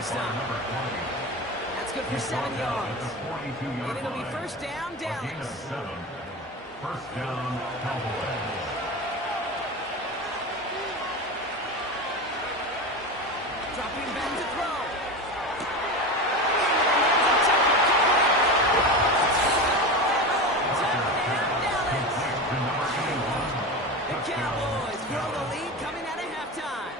the stop. That's good for 7 yards. And it'll be first down, Dallas. First down, Cowboys. Dropping back to throw. The Cowboys grow the lead coming out of halftime.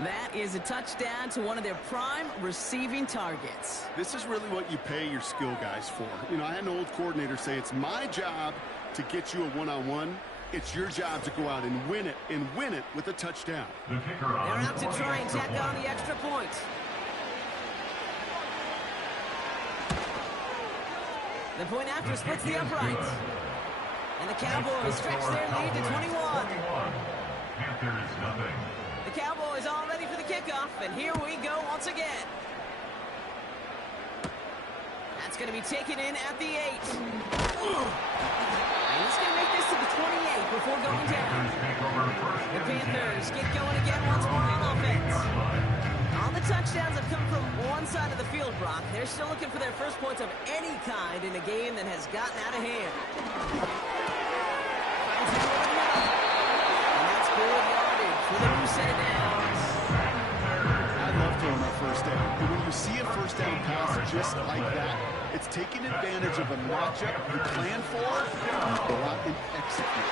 That is a touchdown to one of their prime receiving targets. This is really what you pay your skill guys for. You know, I had an old coordinator say it's my job to get you a one-on-one. It's your job to go out and win it with a touchdown. They're out to try and tack on the extra point. The point after splits the uprights. And the Cowboys stretch their lead to 21. Panthers nothing. The Cowboys all ready for the kickoff, and here we go once again. That's going to be taken in at the 8. And he's going to make this to the 28 before going down. The Panthers get going again once more on offense. All the touchdowns have come from one side of the field, Brock. They're still looking for their first points of any kind in a game that has gotten out of hand. And that's good yardage with a new set of downs. I love throwing that first down. And when you see a first down pass just like that, it's taking advantage of a matchup you plan for, you go out and execute.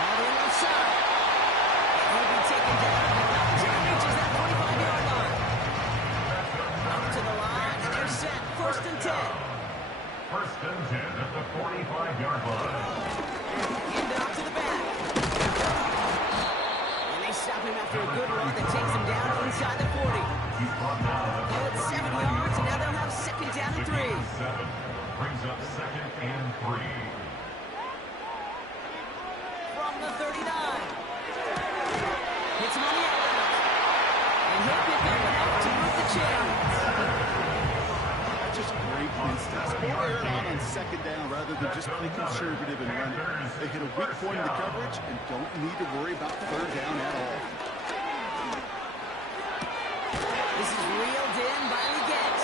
On the left side. He'll be taken down until he reaches that 45-yard line. Up to the line, and they're set. First and 10. First and 10 at the 45-yard line. And out to the back. And they stop him after a good run that takes him down inside the 40. Good 7 yards, and now they'll have second down and 3. Brings up second and 3. From the 39. Hits him on the outside. And he'll pick up enough to move the chains. Just great instincts. More air it out on second down rather than just play conservative and run it. They hit a weak point in the coverage and don't need to worry about third down at all. This is reeled in by Leggett.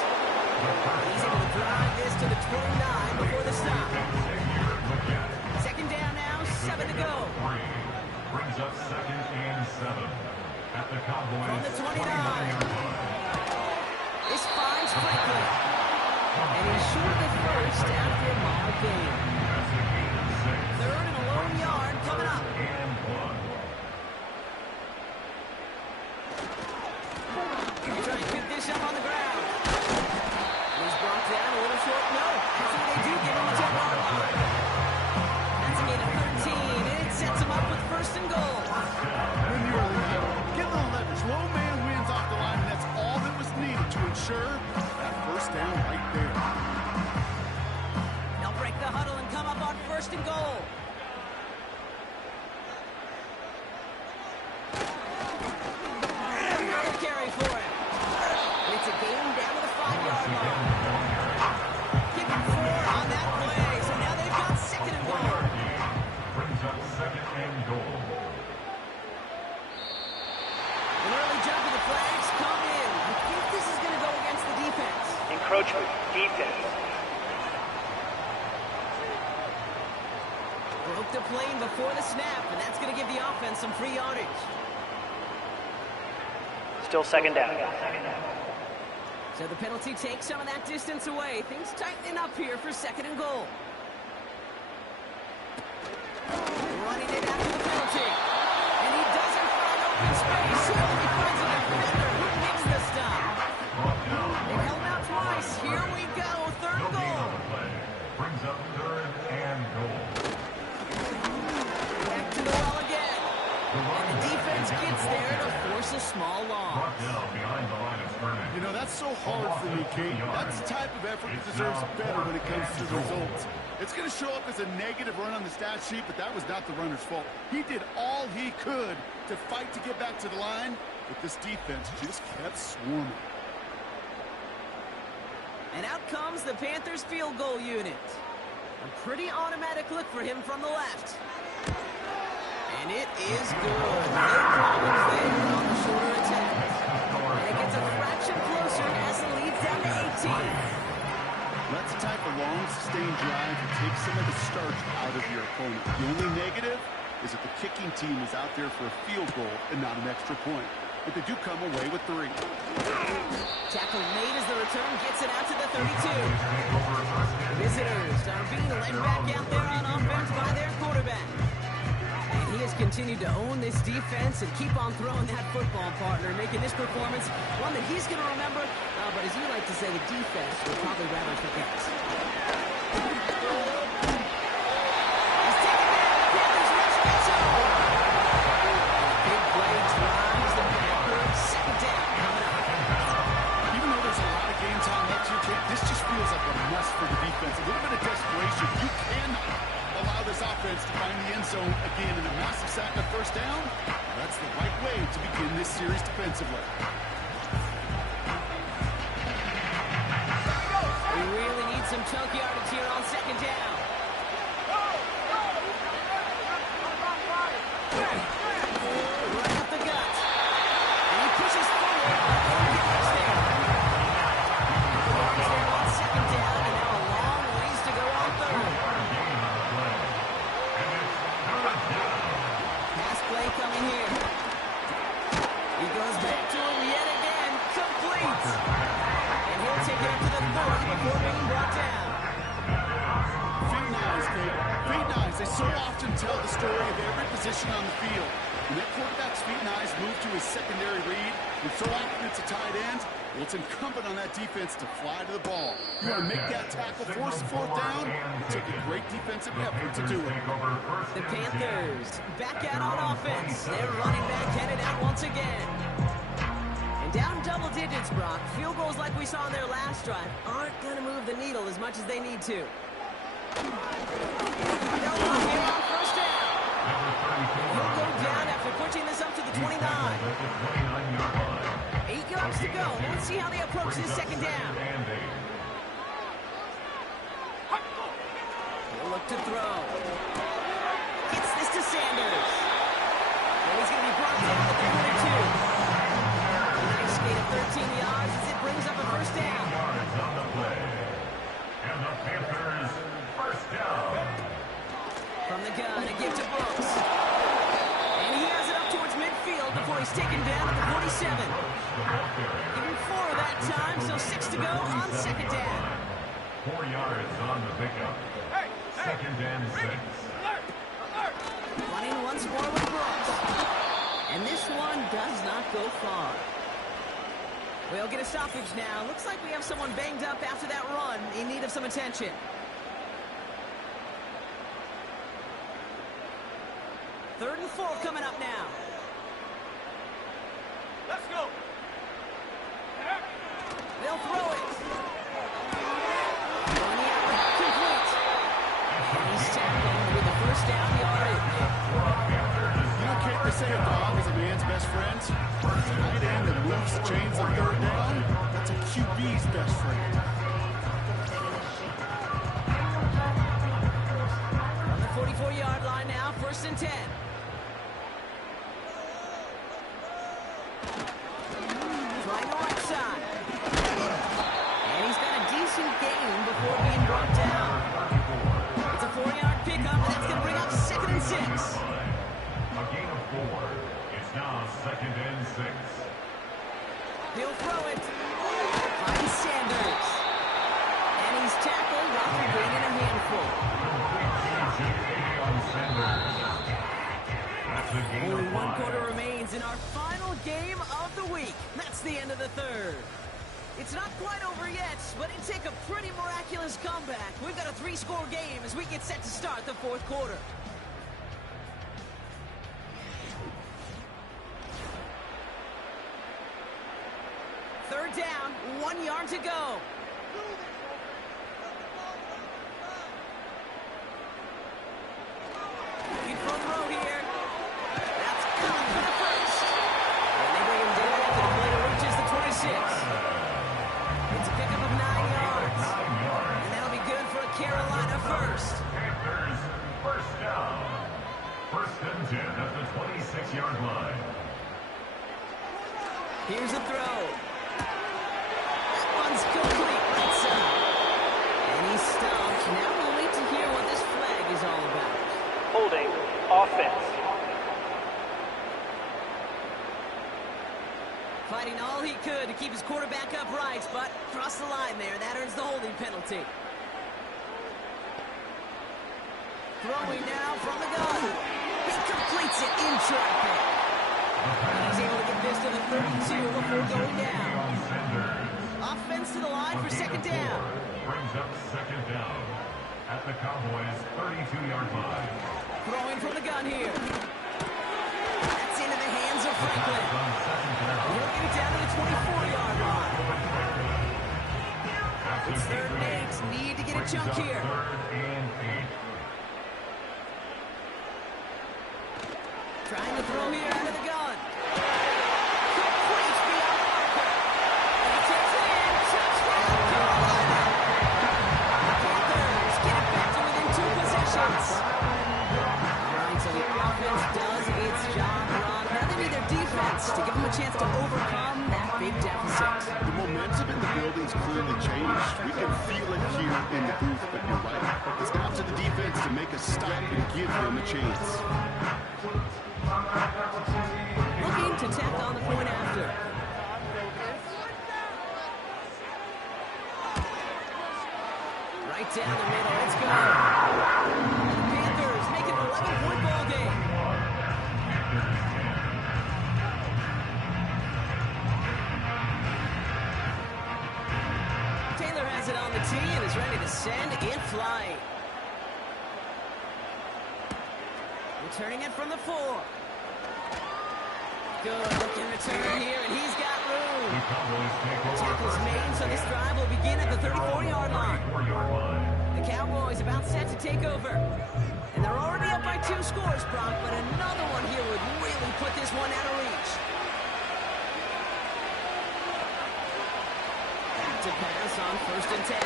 He's able to drive this to the 29 before the stop. Second down now, 7 to go. Brings up second and 7 at the Cowboys. From the 29. This finds Franklin. And he's short of first after a mild gain. Third and a lone yard coming up. They try and pick this up on the ground. And he's brought down a little short. No, actually they do give him a 10-yard line. That's a gain of 13, and it sets him up with first and goal. When you're early, get a little leverage. Low man wins off the line, and that's all that was needed to ensure that first down right there. They'll break the huddle and come up on first and goal. Another carry for him. It's a gain down to the 5-yard line. Give him 4 on that play, so now they've got second and goal. Brings up second and goal. An early jump of the flags come in. I think this is going to go against the defense. Encroachment, defense. Broke the plane before the snap, and that's going to give the offense some free yardage. Still second down. So the penalty takes some of that distance away. Things tightening up here for second and goal. Running it after the penalty. And he doesn't find open space. He only finds a defender who makes the stop. They held out twice. Here we go. Third and goal. Brings up third and goal. Back to the well again. And the defense gets there to force a small loss. Behind the line of scrimmage. You know, that's so hard for me, Kate. That's the type of effort that deserves better when it comes to results. It's going to show up as a negative run on the stat sheet, but that was not the runner's fault. He did all he could to fight to get back to the line, but this defense just kept swarming. And out comes the Panthers field goal unit. A pretty automatic look for him from the left. And it is good. No problems there on the shorter attempt. And it gets a fraction charge out of your opponent. The only negative is that the kicking team is out there for a field goal and not an extra point. But they do come away with 3. Tackle made as the return gets it out to the 32. Visitors are being led back out there on offense by their quarterback. And he has continued to own this defense and keep on throwing that football, partner, making this performance one that he's going to remember. But as you like to say, the defense will probably rather forget. This just feels like a mess for the defense. A little bit of desperation. You cannot allow this offense to find the end zone again in a massive sack and first down. That's the right way to begin this series defensively. We really need some chunk yardage here on second down. Right up the gut. And he pushes forward. Second down, and now a long ways to go on third. Pass play coming here. He goes back to him yet again. Complete. And he'll take it up to the 40 before being brought down. Feet nice, Dave. Feet nice. They so often tell the story of every position on the field. When that quarterback's feet nice move to his secondary read, and so often it's a tight end, well, it's incumbent on that defense to fly to the ball. You want to make that tackle, force the fourth down. It took a great defensive effort to do it. The Panthers back out on offense. Their running back headed out once again. And down double digits, Brock. Field goals like we saw in their last drive aren't going to move the needle as much as they need to. They'll run here on first down. He'll go down after pushing this up to the 29. 8 yards to go. Let's see how they approach this second down. He'll look to throw. Gets this to Sanders. And he's going to be brought down at the 42. A nice gain of 13 yards as it brings up a first down. And the Panthers first down. From the gun, a give to Brooks. And he has it up towards midfield before he's taken down at the 47. Give him 4 that time, so 6 to go on second down. 4 yards on the pickup. Second and 6. Running once more with Brooks. And this one does not go far. We'll get a stoppage now. Looks like we have someone banged up after that run in need of some attention. Third and 4 coming up now. Let's go. They'll throw it. On the out, complete. And he's tackled with the first down yardage. You know, Kate, they say a dog is a man's best friend. Tight end that moves the chains on third down, that's a QB's best friend. On the 44-yard line now, first and 10. Trying the right side. And he's got a decent gain before being brought down. It's a 4-yard pickup, and that's going to bring up second and 6. A gain of 4. It's now second and 6. He'll throw it. Finds Sanders. And he's tackled after gaining a handful. Only 1 quarter remains in our final game of the week. That's the end of the third. It's not quite over yet, but it'd take a pretty miraculous comeback. We've got a 3-score game as we get set to start the fourth quarter. Third down, 1 yard to go. Looking for a throw here. That's coming for the first. And they bring him down after the play reaches the 26. It's a pickup of 9 yards. And that'll be good for a Carolina first. Panthers first down. First and 10 at the 26-yard line. Here's a throw. That one's complete right side. And he's stopped. Now we'll wait to hear what this flag is Holding offense. Fighting all he could to keep his quarterback upright, but crossed the line there. That earns the holding penalty. Throwing now from the gun. He completes it in traffic. And he's able to get this to the 32 before going down. Offense to the line for second down. Brings up second down at the Cowboys' 32-yard line. Throwing from the gun here. That's into the hands of Franklin. He'll get it down to the 24-yard line. It's 3rd and 8. Need to get a chunk here. 3rd and 8. Trying to throw here out of the gun. Completes beyond the marker. And he takes it in. Touchdown, Carolina. The Panthers get it back to within 2 possessions. All right, so the offense does its job, Ron. Now they need their defense to give them a chance to overcome that big deficit. The momentum in the building's clearly changed. We can feel it here in the booth, but you're right. It's up to the defense to make a stop and give them a chance. Looking to tack on the point after. Right down the middle. Let's go. And the Panthers make it an 11-point ball game. Taylor has it on the tee and is ready to send it flying. Returning it from the 4. Good looking return here, and he's got room. Tackles made, so this drive will begin at the 34-yard line. The Cowboys about set to take over. And they're already up by 2 scores, Brock, but another one here would really put this one out of reach. Back to pass on 1st and 10.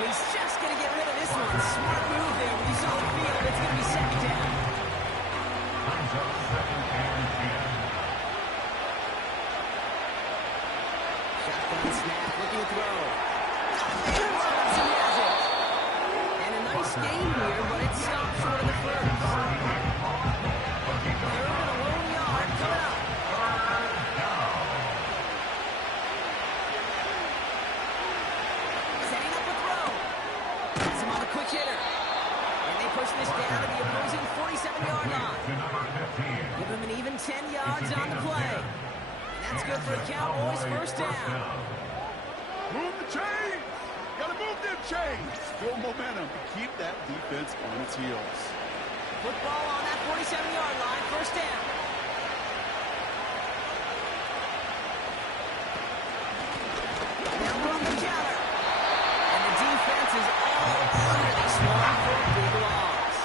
He's just going to get rid of this one. Smart move there. When you saw the field, it's going to be second down. Brings up second and 10. Shotgun snap, looking to throw. And Robinson has it. And a nice game here, but it stopped short of the first. 3rd and a lone yard coming up. Setting up a throw. Gets him on a quick hitter. And they push this down to the opposing 47-yard line. Give him an even 10 yards on the play. And that's good for the Cowboys' 1st down. Move the chains! Gotta move them chains! Build momentum to keep that defense on its heels. Football on that 47-yard line, 1st down. Now we're on the counter. And the defense is all under this one for a big loss.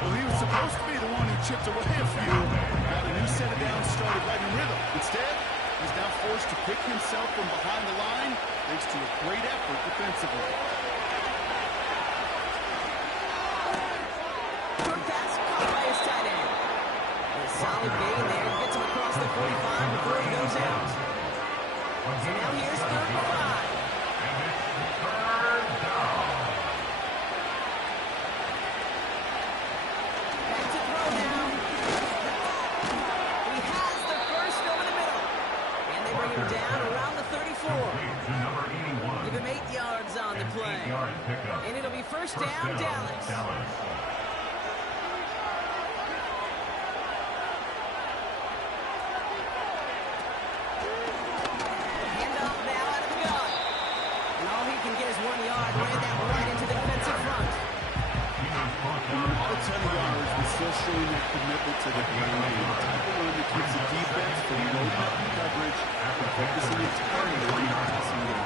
Well, he was supposed to be the one who chipped away a few. Got a new set of downs started right in rhythm. Instead, he's now forced to pick himself from behind the line thanks to a great effort defensively. Good pass caught by his tight end. A solid gain there. Gets him across the 45 before he goes out. So now here's 3rd and 5. Back to throw now. He has the first over the middle. And they bring him down around the 34. Give him 8 yards on the play. And it'll be 1st down, Dallas. Handoff now out of the gun. And all he can get is 1 yard. Ran that right into the defensive front. All 10 yards was still showing that commitment to the game. The type of run that keeps the defense from loading up in coverage and focusing entirely on the passing game.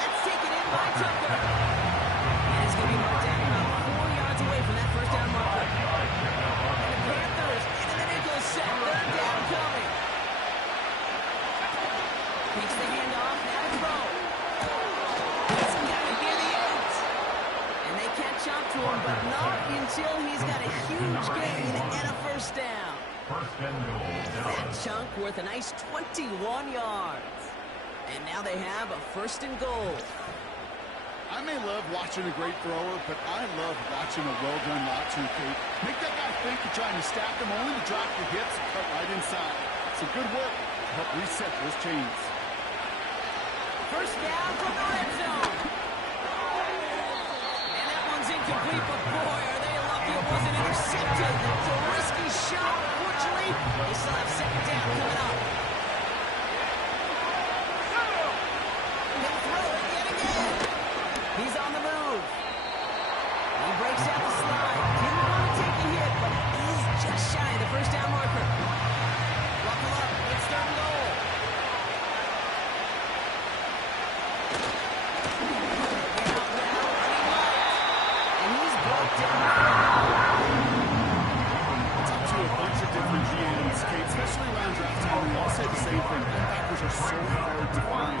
That's taken in by Tucker. And it's going to be marked down about 4 yards away from that 1st down marker. And the Panthers into the nickel set. 3rd down coming. Takes the handoff. Now to throw. He's got it near the end. And they catch up to him, but not until he's got a huge gain and a 1st down. That chunk worth a nice 21 yards. And now they have a 1st and goal. I may love watching a great thrower, but I love watching a well-done route too, Kate. Make that guy think you're trying to stack him only to drop your hips and cut right inside. Some good work to help reset those chains. First down from the red zone. And that one's incomplete, but boy, are they lucky it wasn't intercepted. That's a risky shot. Fortunately, they still have second down coming up. They'll throw it yet again. He's on the move. He breaks out the slide. Didn't want to take a hit, but he's just shy of the first down marker. Buckle up. It's third and goal. Especially around draft time, we all say the same thing. Linebackers are so hard to find.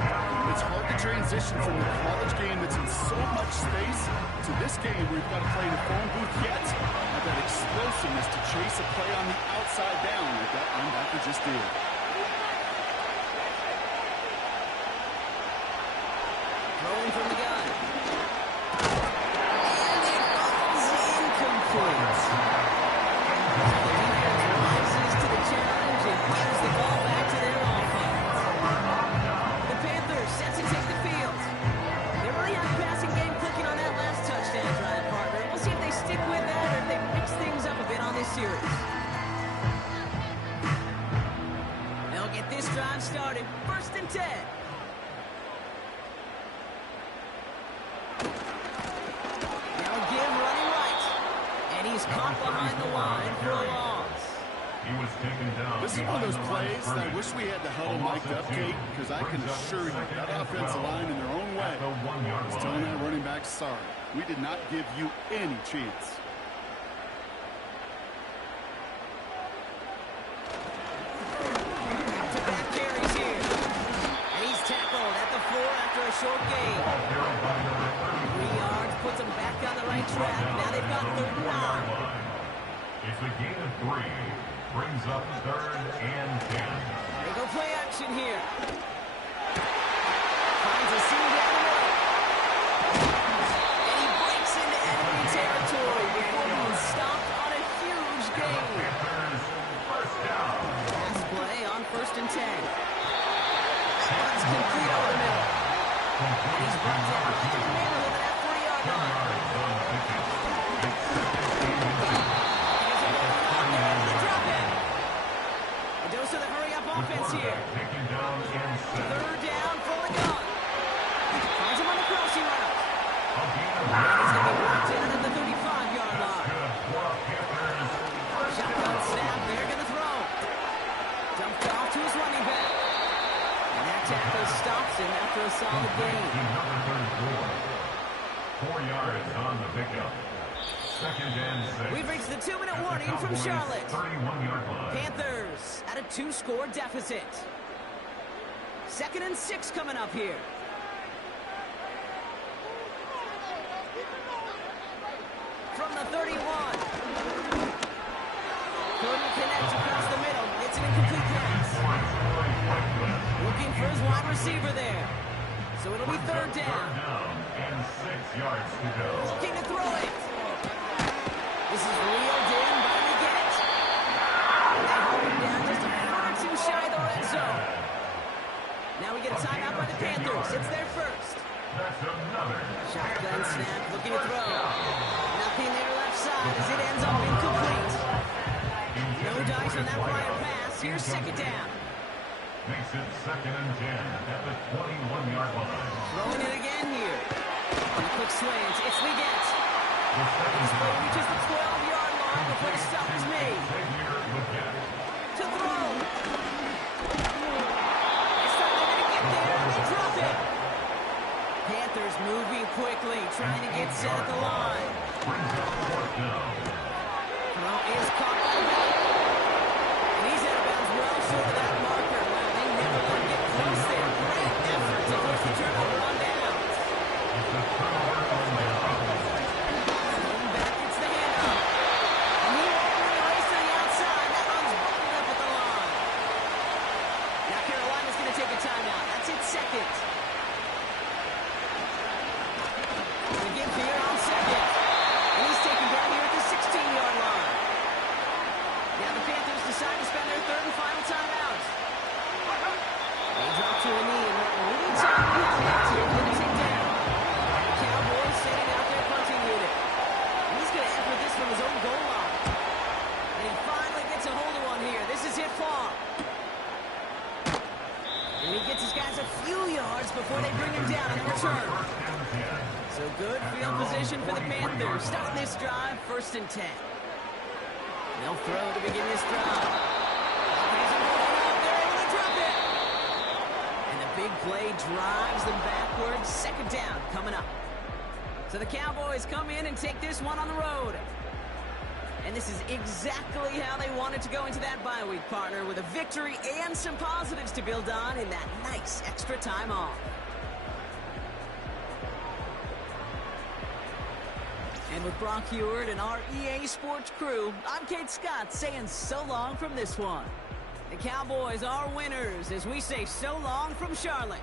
It's hard to transition from the college game that's in so much space to this game where you've got to play in a phone booth yet. Have that explosiveness to chase a play on the outside down like that linebacker just did. Throwing from the gun. And it falls incomplete. Series. They'll get this drive started. First and 10. They'll give running right. And he's caught behind the line for a loss. He was taken down. This is one of those plays that I wish we had the huddle mic'd up, Kate, because I can assure you that offensive line in their own way is telling that running back, sorry, we did not give you any chance. Short gain. 3 yards puts them back on the right track. Now they've got third and 9. It's a gain of 3. Brings up third and 10. They go play action here. Finds a seam down the middle. And he breaks into enemy territory before being stopped on a huge gain. First down. Pass play on first and 10. Runs complete over the middle. And he's brought down right in the neighborhood of that 40-yard line. Drop it. A dose of the hurry-up offense here. Third down from the gun. Finds him on the crossing route. And he's going to be brought down at the 35-yard line. Shotgun snap. They're going to throw. Dumped off to his running back. And that tackle stops him after a solid gain. 4 yards on the pickup. Second and 6. We've reached the 2-minute warning from Charlotte. 31-yard line. Panthers at a 2-score deficit. Second and 6 coming up here. From the 31. Couldn't connect across the middle. It's an incomplete pass. Looking for his wide receiver there. So it'll be third down. And 6 yards to go. Looking to throw it. This is reeled in by the get. They hold him down just a foot or two shy of the red zone. Now we get a timeout by the Panthers. It's their first. That's another. Shotgun snap, looking to throw. Nothing there left side as it ends up incomplete. No dice on that prior pass. Here's second down. Makes it second and 10 at the 21-yard line. Throwing it again here. On a quick slant, it's Leggett. This play reaches the 12-yard line before the stop is made. To throw. It's not going to get there. They drop it. Panthers moving quickly, trying to get set at the line. Throw is caught by the back. And he's out of bounds well short of that marker. Well, they never let him get close there. Great effort to force the turnover on down. Back gets the handoff. And he won't really race to the outside. That one's buttoned up at the line. Now Carolina's going to take a timeout. That's its second. third and final timeout. They drop to a knee, and what little time we have left here, we're going to take down. The Cowboys sending out their punting unit. He's going to effort this from his own goal line. And he finally gets a hold of one here. This is hit far. And he gets his guys a few yards before they bring him down on the return. So good field position for the Panthers. Starting this drive, 1st and 10. They'll throw to begin this drive. They're able to drop it. And the big play drives them backwards. 2nd down coming up. So the Cowboys come in and take this one on the road. And this is exactly how they wanted to go into that bye week, partner, with a victory and some positives to build on in that nice extra time off. And with Brock Heward and our EA Sports crew, I'm Kate Scott saying so long from this one. The Cowboys are winners as we say so long from Charlotte.